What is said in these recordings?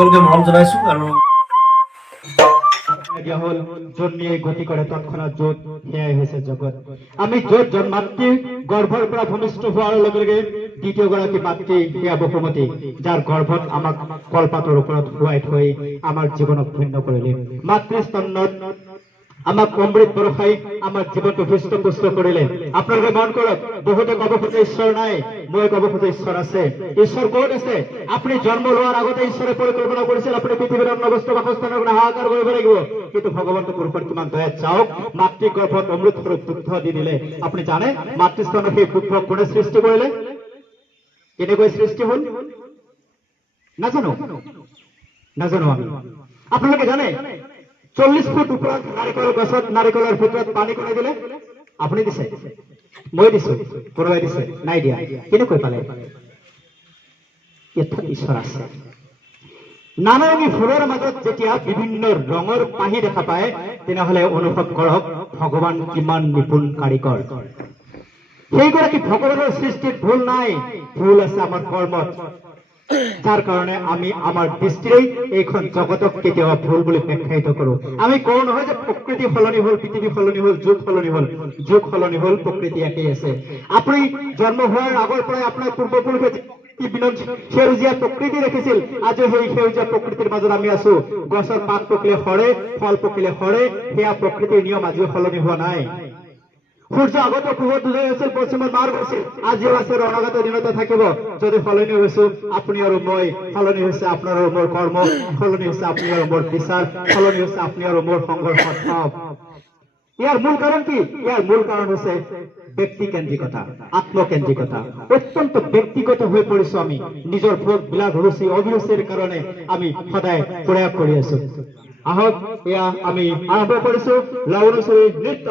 সকলকে মৰম জনাইছো আৰু হল জন্মিয়ে গতি কৰে তৎক্ষণাৎ য'ত সেয়াই হৈছে জগত। আমি য'ত মাতৃ গৰ্ভৰ পৰা ভূমিষ্ঠ হোৱাৰ লগে লগে দ্বিতীয়গৰাকী মাতৃ সেয়া বসুমতী, যাৰ গৰ্ভত আমাক কলপাতৰ ওপৰত শুৱাই থৈ আমাৰ জীৱনক ধন্য কৰিলে। মাতৃস্তন্নত আমাক অমৃত বৰষাই আমাৰ জীৱনটো হৃষ্টপুষ্ট কৰিলে। আপোনালোকে মন কৰক, বহুতে কব খোজে ঈশ্বৰ নাই, মই কব খোজে ঈশ্বৰ আছে। ঈশ্বৰ ক'ত আছে? আপুনি জন্ম লোৱাৰ আগতে ঈশ্বৰে পৰিকল্পনা কৰিছিল আপুনি পৃথিৱীৰ অন্য বস্তু বাসস্থানৰ কাৰণে হাহাকাৰ কৰিব লাগিব, কিন্তু ভগৱন্তৰ পুৰুষৰ কিমান দয়াত চাওক, মাতৃ গৰ্ভত অমৃত স্বৰূপ দুগ্ধ দি দিলে। আপুনি জানে মাতৃস্থানৰ সেই দুগ্ধ কোনে সৃষ্টি কৰিলে? কেনেকৈ সৃষ্টি হল? নাজানো আমি। আপোনালোকে জানে 40 ফুট ওপৰত নাৰিকল গছত নাৰিকলৰ ভিতৰত পানী কোনে দিলে? আপুনি দিছে, মই দিছো, কোনোবাই দিছে? নাই দিয়া। কেনেকৈ পালে? ঈশ্বৰ আছে। নানাৰঙী ফুলৰ মাজত যেতিয়া বিভিন্ন ৰঙৰ পাহি দেখা পায়, তেনেহলে অনুভৱ কৰক ভগৱান কিমান নিপুণ কাৰিকৰ। সেইগৰাকী ভগৱানৰ সৃষ্টিত ভুল নাই, ভুল আছে আমাৰ কৰ্মত, যাৰ কাৰণে আমি আমাৰ দৃষ্টিৰে এইখন জগতক কেতিয়াবা ভুল বুলি ব্যাখ্যায়িত কৰো। আমি কওঁ নহয় যে প্ৰকৃতি সলনি হল, পৃথিৱী সলনি হল, যুগ সলনি হল। যুগ সলনি হল, প্ৰকৃতি একেই আছে। আপুনি জন্ম হোৱাৰ আগৰ পৰাই আপোনাৰ পূৰ্বপুৰুষে সেউজীয়া প্ৰকৃতি দেখিছিল, আজি সেই সেউজীয়া প্ৰকৃতিৰ মাজত আমি আছো। গছৰ পাত পকিলে সৰে, ফল পকিলে সৰে, সেয়া প্ৰকৃতিৰ নিয়ম আজিও সলনি হোৱা নাই। সূৰ্য আগতে পোহৰ দিলে আছিল, পশ্চিমত মাৰ গৈছিল, আজিও আছে, অনাগত দিনতে থাকিব। যদি সলনি হৈছো আপুনি আৰু মই, সলনি হৈছে আপোনাৰ আৰু মোৰ কৰ্ম, সলনি হৈছে আপুনি আৰু মোৰ বিচাৰ, সলনি হৈছে আপুনি আৰু মোৰ সংঘৰ্ষৰ ভাৱ। ইয়াৰ মূল কাৰণ কি? ইয়াৰ মূল কাৰণ হৈছে ব্যক্তিকেন্দ্ৰিকতা, আত্মকেন্দ্ৰিকতা। অত্যন্ত ব্যক্তিগত হৈ পৰিছো আমি, নিজৰ ভোগ বিলাক ৰুচি অভিৰুচিৰ কাৰণে আমি সদায় প্ৰয়াস কৰি আছো। আহক এয়া আমি আৰম্ভ কৰিছো লাউনচুৰি নৃত্য।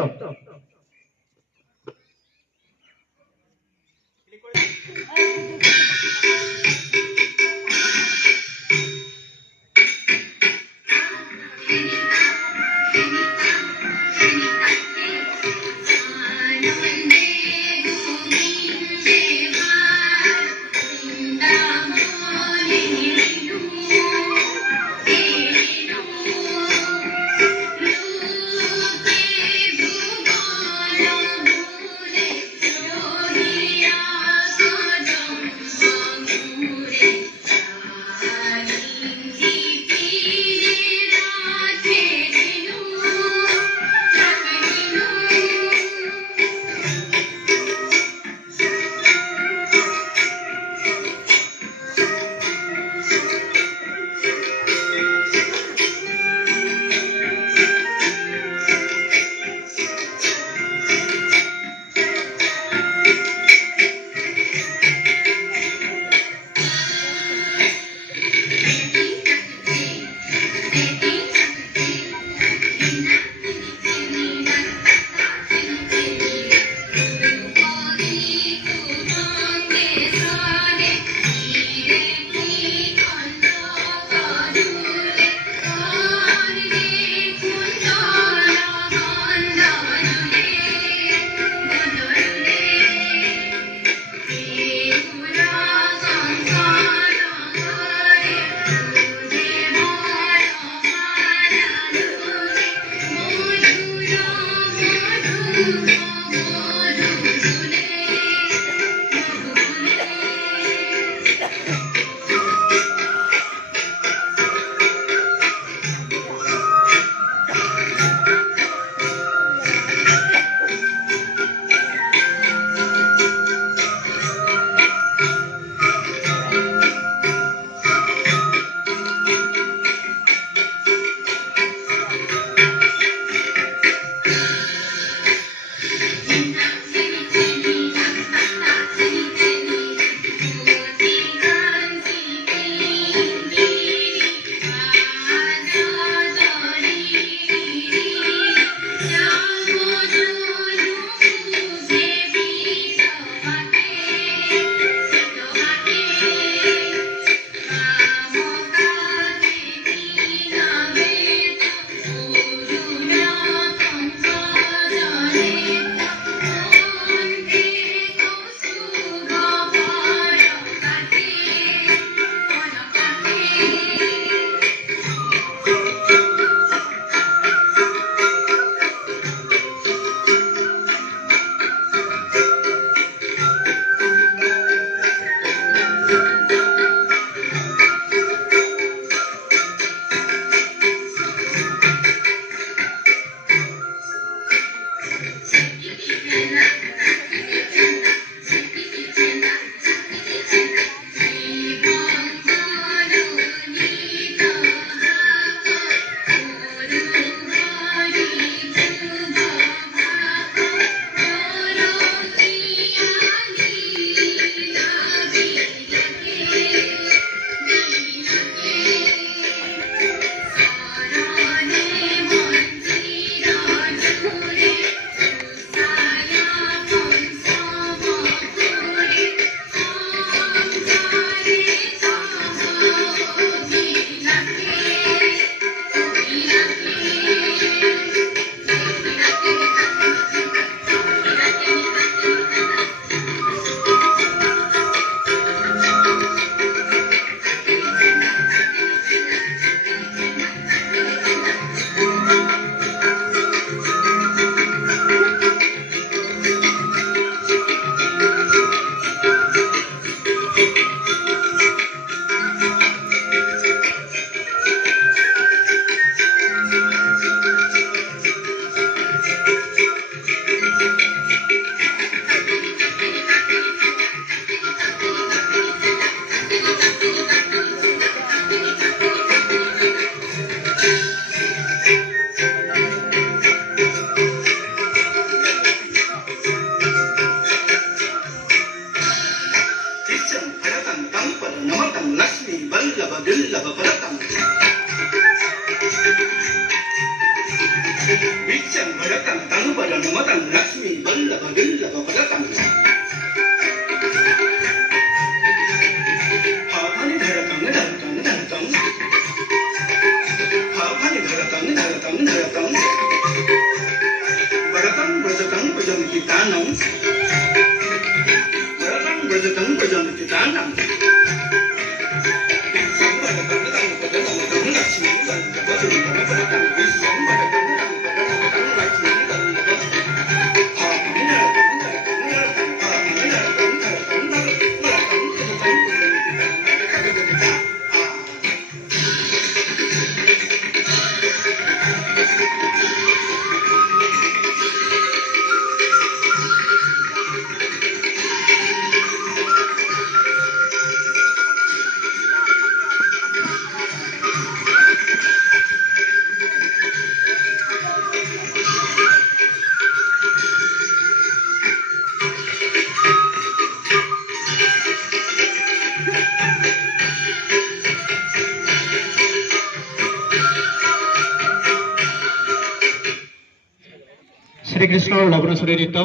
শ্ৰীকৃষ্ণৰ লগ্নচুৰী নৃত্য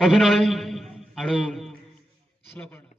অভিনয় আৰু শ্লোকৰ